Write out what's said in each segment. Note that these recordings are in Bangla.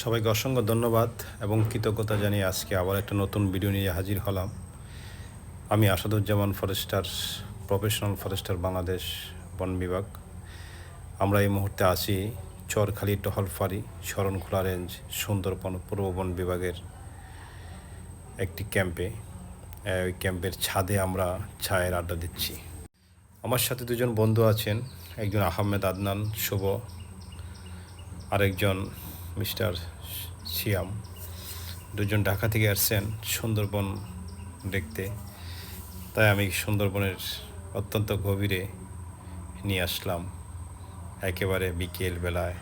সবাইকে অসংখ্য ধন্যবাদ এবং কৃতজ্ঞতা জানিয়ে আজকে আবার একটা নতুন ভিডিও নিয়ে হাজির হলাম। আমি Asaduzzaman forester professional forester Bangladesh বন বিভাগ। আমরা এই মুহূর্তে আছি চরখালি টহলফারি, শরণখোলা রেঞ্জ, সুন্দরবন পূর্ব বন বিভাগের একটি ক্যাম্পে। ওই ক্যাম্পের ছাদে আমরা ছায়ের আড্ডা দিচ্ছি। আমার সাথে দুজন বন্ধু আছেন, একজন আহমেদ আদনান শুভ, আরেকজন মিস্টার শিয়াম, দুজন ঢাকা থেকে আসছেন সুন্দরবন দেখতে। তাই আমি সুন্দরবনের অত্যন্ত গভীরে নিয়ে আসলাম। একেবারে বিকেল বেলায়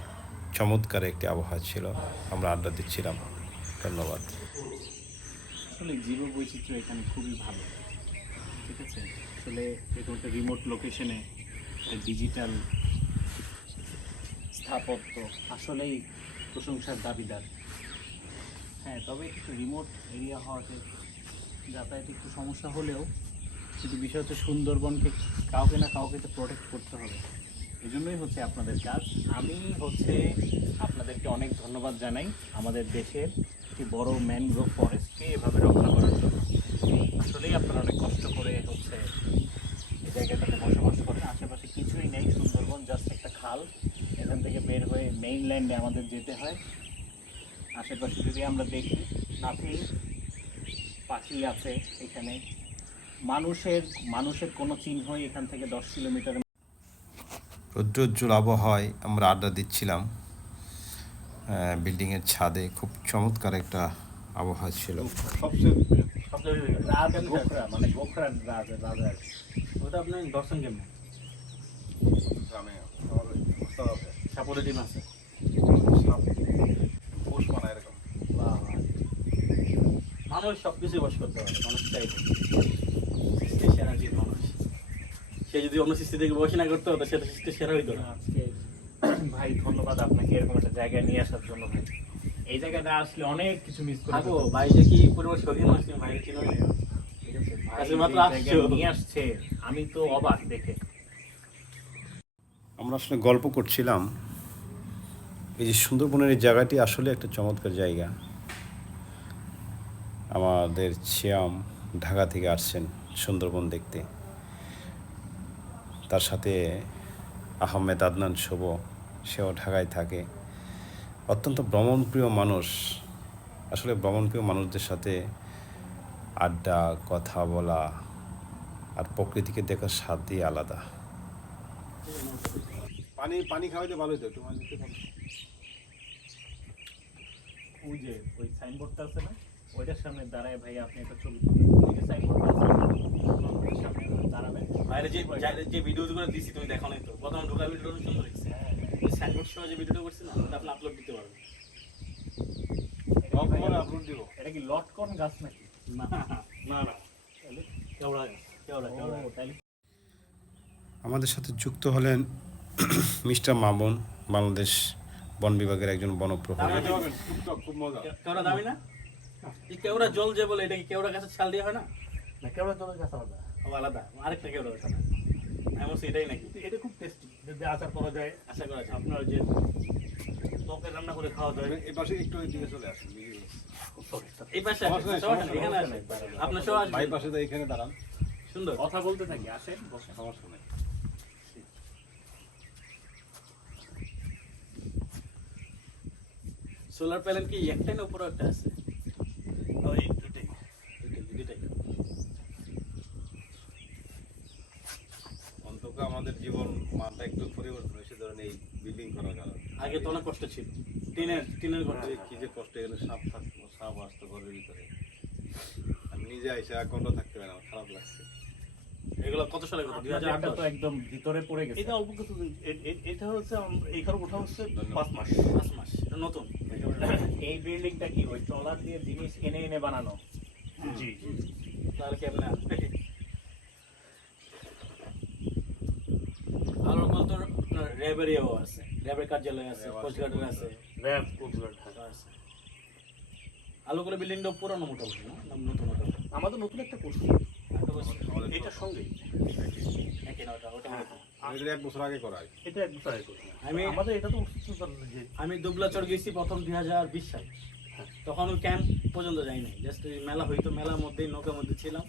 চমৎকার একটি আবহাওয়া ছিল। আমরা আড্ডা দিচ্ছিলাম। ধন্যবাদ। আসলে জীব বৈচিত্র্য এখানে খুবই ভালো। ঠিক আছে? আসলে একটা রিমোট লোকেশনে ডিজিটাল স্থাপত্য, আসলেই প্রশংসার দাবিদার। হ্যাঁ তবে একটু রিমোট এরিয়া হওয়াতে যাতায়াতে একটু সমস্যা হলেও কিন্তু বিষয় হচ্ছে সুন্দরবনকে কাউকে না কাউকে তো প্রোটেক্ট করতে হবে। এই জন্যই হচ্ছে আপনাদের কাজ। আমি হচ্ছে আপনাদেরকে অনেক ধন্যবাদ জানাই আমাদের দেশের একটি বড় ম্যানগ্রোভ ফরেস্টকে এভাবে রক্ষা করার জন্য। আসলেই আপনারা অনেক কষ্ট করে হচ্ছে এই জায়গাটাতে বসবাস করেন। আশেপাশে কিছুই নেই, সুন্দরবন জাস্ট একটা খাল। এখান থেকে বের হয়ে মেইনল্যান্ডে আমাদের যেতে হয়। আশেপাশে যদি আমরা দেখি নাথিং পাখি আছে এখানে। মানুষের মানুষের কোনো চিহ্নই এখান থেকে দশ কিলোমিটার রৌদ্রোজ্জ্বল আবহাওয়ায় আমরা আড্ডা দিচ্ছিলাম। আহ, বিল্ডিংয়ের ছাদে খুব চমৎকার একটা আবহাওয়া ছিল। রাজ গোখরা মানে গোখরার রাজ রাজা। ওটা আপনি দর্শন কেমন সাপোরে ডিম আছে। মানুষ সব কিছু বস করতে পারে মানুষ চাই সৃষ্টি সেরা জীব মানুষ। সে যদি অন্য সৃষ্টি থেকে বসে না করতে হতো সেটা সৃষ্টি সেরা হইতো না। ভাই ধন্যবাদ আপনাকে এরকম একটা জায়গায় নিয়ে আসার জন্য ভাই। এই জায়গাটা আসলে অনেক কিছু মিস করে থাকো কি পরিবার মানুষ? ভাই আসছো। নিয়ে আসছে আমি তো অবাক দেখে। আমরা আসলে গল্প করছিলাম এই যে সুন্দরবনের এই জায়গাটি আসলে একটা চমৎকার জায়গা। আমাদের শ্যাম ঢাকা থেকে আসছেন সুন্দরবন দেখতে। তার সাথে আহমেদ আদনান শুভ, সেও ঢাকায় থাকে। অত্যন্ত ভ্রমণপ্রিয় মানুষ। আসলে ভ্রমণপ্রিয় মানুষদের সাথে আড্ডা, কথা বলা আর প্রকৃতিকে দেখার স্বাদই আলাদা। পানি পানি খাওয়াইতে ভালো দিতে পারো? ওই যে ওই সাইনবোর্ডটা আছে না ওইটার সামনে দাঁড়ায় ভাই আপনি একটা ছবি বাইরে যে যা- দিছি তুমি দেখো নাই তো। প্রথম ঢোকার ভিডিওটা সুন্দর হয়েছে। ওই সাইনবোর্ড সহ যে ভিডিওটা করছি না ওটা আপনি আপলোড দিতে পারবেন। আপলোড দিব। এটা কি লটকন গাছ নাকি? না না না। তাহলে? কেওড়া কেওড়া কেওড়া। তাহলে? আমাদের সাথে যুক্ত হলেন মিস্টার মামুন বাংলাদেশ বন বিভাগের একজন বনপ্রহরী। কেওড়া দামি না? এই কেওড়া জল যে বলে এটা কি কেওড়া গাছের ছাল দিয়ে হয় না? না কেমন তোমার গাছ আলাদা। আলাদা। আরেকটা কেওড়া আছে না আমি নাকি? এটা খুব টেস্টি যদি আচার করা যায়। আশা করা যায়। আপনার যে ত্বকে রান্না করে খাওয়া যায়। এই পাশে একটু দিকে চলে আসুন এই পাশে এখানে আসেন। আপনার সব আসবেন। এখানে দাঁড়ান। সুন্দর। কথা বলতে থাকি আসেন বসেন। সমস্যা নেই। সোলার প্যানেল কি একটাই না উপরে একটা আছে? ওই দুটাই দুটাই দুটাই অন্তত আমাদের জীবন মানটা একটু পরিবর্তন হয়েছে ধরেন এই বিল্ডিং করার কারণে। আগে তো অনেক কষ্ট ছিল। টিনের টিনের ঘর। কি যে কষ্ট এখানে সাপ থাকতো সাপ আসতো ঘরের ভিতরে। আমি নিজে এসে এক ঘণ্টা থাকতে পারি না আমার খারাপ লাগছে। এগুলো কত সালে কথা? দুই হাজার তো একদম ভিতরে পড়ে গেছে। এটা অল্প কিছু এটা হচ্ছে এইখানে ওঠা হচ্ছে পাঁচ মাস। পাঁচ মাস। এই বিল্ডিংটা কি ওই ট্রলার দিয়ে জিনিস এনে এনে বানানো? জি জি তাহলে কেমনে আর তো আছে। র্যাবের কার্যালয় আছে কোস্টগার্ডের আছে। র্যাব কোচঘাট আছে। আলো করে বিল্ডিংটা পুরানো মোটামুটি না? নতুন আমাদের নতুন একটা করছি এটা সঙ্গে? একই। না ওটা ওটা হ্যাঁ, এক বছর আগে করা হয় এটা এক বছর আগে করছি। আমি- আমাদের এটা তো আমি দুবলাচর গেছি প্রথম দুই হাজার বিশ সাল। তখন ওই ক্যাম্প পর্যন্ত যাই নাই জাস্ট মেলা হইতো মেলার মধ্যেই নৌকার মধ্যে ছিলাম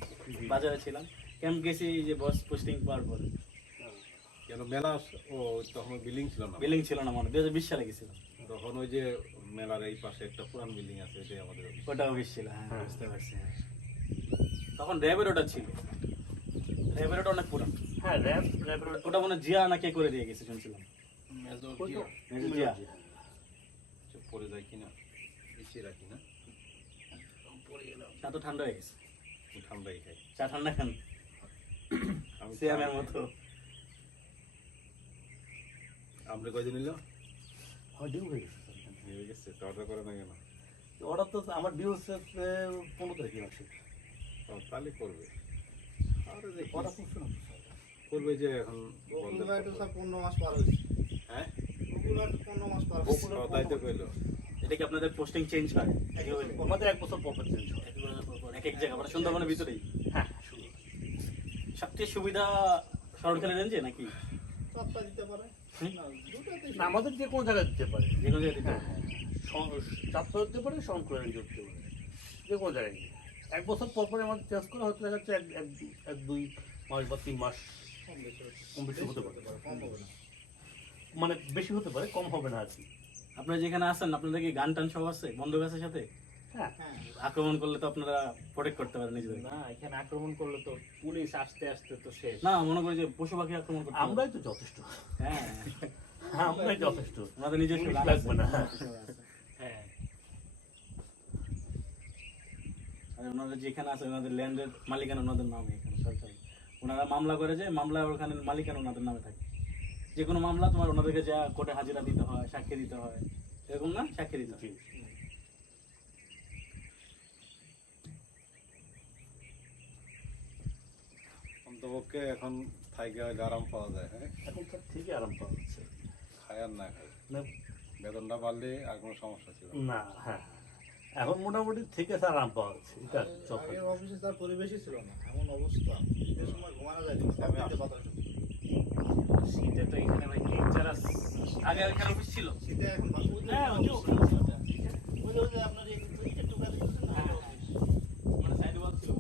বাজারে ছিলাম। ক্যাম্প গেছি এই যে বস পোস্টিং পাওয়ার পরে। কেন মেলা ও তখন বিল্ডিং ছিল না? বিল্ডিং ছিল না মানে দুই হাজার বিশ সালে গেছিলাম। তখন ওই যে মেলার এই পাশে একটা পুরান বিল্ডিং আছে এটাই আমাদের ওটা অফিস ছিল হ্যাঁ বুঝতে পারছি হ্যাঁ। তখন র্যাবের ওটা ছিল। র্যাবের ওটা অনেক পুরান। হ্যাঁ র্যাব র্যাবের ওটা মনে জিয়া না কে করে দিয়ে গেছে শুনছিলাম। মেজর জিয়া। আচ্ছা, পরে যায় কিনা? পিছিয়ে রাখি না? চা তো ঠান্ডা হয়ে গেছে। ঠান্ডাই খাই। চা ঠান্ডা খান। আমি সিয়ামের মতো। আমরা কয়দিন নিল? ডিউ হয়ে গেছে হয়ে গেছে তো অর্ডার করে না কেন? অর্ডার তো আমার ডিউ হচ্ছে পনেরো তারিখে আছে তাহলে করবে। আরে দেখি। করা না করবে যে এখন স্যার পনেরো মাস পার হয়েছে। হ্যাঁ? পনেরো মাস পার হয়েছে। তাই তো কইলো। এটা কি আপনাদের পোস্টিং চেঞ্জ হয়? এক বছর- আমাদের এক বছর পর পর চেঞ্জ হয়। এক এক জায়গা মানে সুন্দরবনের ভিতরেই? হ্যাঁ সবচেয়ে সুবিধা রেঞ্জে নাকি? দিতে পারে। না আমাদের যে কোনো জায়গায় দিতে পারে। যে কোনো জায়গায় দিতে হ্যাঁ দিতে পারে যে কোনো জায়গায় এক বছর পর পরে আমাদের চেঞ্জ করা হয়তো দেখা যাচ্ছে এক এক দুই মাস বা তিন মাস। কম বেশি হতে পারে। মানে বেশি হতে পারে কম হবে না আর কি। আপনারা যেখানে আছেন আপনাদের কি গান টান সব আছে? বন্ধু আছে সাথে? হ্যাঁ। আক্রমণ করলে তো আপনারা প্রোটেক্ট করতে পারেন নিজেদের। না এখানে আক্রমণ করলে তো পুলিশ আসতে আসতে তো শেষ। না মনে করি যে পশু পাখি আক্রমণ করতে আমরাই তো যথেষ্ট। হ্যাঁ। হ্যাঁ আমরাই যথেষ্ট। ওনাদের নিজস্ব পুলিশ লাগবে না। হ্যাঁ। আর ওনারা যেখানে আছে ওনাদের ল্যান্ডের মালিকানা ওনাদের নামে এখানে। ওনারা মামলা করে যে মামলা ওখানে মালিকানা ওনাদের নামে থাকে। যে কোনো মামলা তোমার ওনাদেরকে যা কোর্টে হাজিরা দিতে হয় সাক্ষী দিতে হয় এরকম না? সাক্ষী দিতে হয়। অন্তপক্ষে এখন থাইকে হয়তো আরাম পাওয়া যায় হ্যাঁ? এখন তার ঠিকই আরাম পাওয়া যাচ্ছে। খায় আর না খায়? বেতনটা বাড়লে আর কোনো সমস্যা ছিল না। না হ্যাঁ। এখন মোটামুটি থেকে স্যার আরাম পাওয়া যাচ্ছে এটা। অফিসে তার পরিবেশই ছিল না এমন অবস্থা। শীতের সময় ঘুমানো যায়। শীতে তো এখানে ভাই ডেঞ্জারাস আগে অফিস ছিল। শীতে এখন হ্যাঁ, ওই যে- ওই যে- আপনার এই- যে টুকা দেখতেছেন না, মানে সাইড ওয়াল ছিল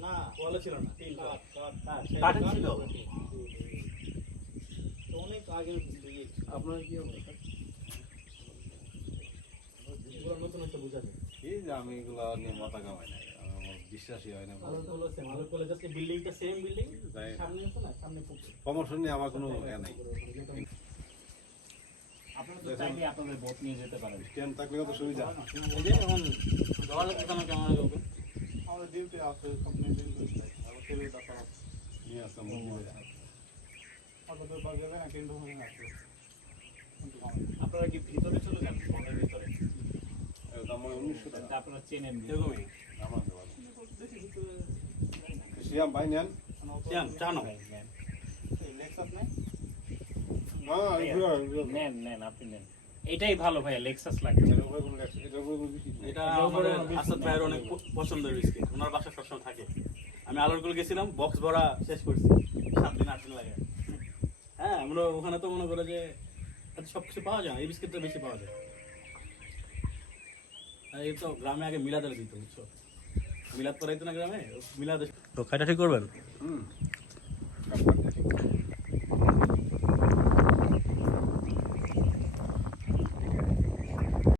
না ওয়ালও ছিল না তিন। হ্যাঁ ছিল। অনেক ইয়ে আপনার কি হবে নতুন একটা বোঝা যায়। যে আমি এগুলো নিয়ে মাথা কামাই নাই। আমার বিশ্বাসই হয় না আলোর কলেজ সেম আলোর কলেজ আছে বিল্ডিংটা সেম বিল্ডিং তাই সামনে আছে না? সামনে পুকুর প্রমোশন নিয়ে আমার কোনো এ নাই। আপনারা স্ট্যান্ড থাকলে কত সুবিধা? এখন কেন আমাদের ডিউটি আছে নিয়ে আসতাম কি ভিতরে চলে যান ভিতরে? এটাই ভালো ভাই লেক্সাস আমাদের আসাদ ভাইয়ের অনেক পছন্দের বিস্কিট ওনার বাসা সবসময় থাকে। আমি আলোর কল গেছিলাম বক্স ভরা শেষ করছি। সাত দিন, আট দিন লাগে। হ্যাঁ আমরা ওখানে তো মনে করে যে, এত সব কিছু পাওয়া যায় এই বিস্কিটটা বেশি পাওয়া যায়। এই তো গ্রামে আগে মিলাদের দিত বুঝছ? মিলাদ করাইতো না গ্রামে? মিলাদ তো খাইটা ঠিক করবেন? হুম।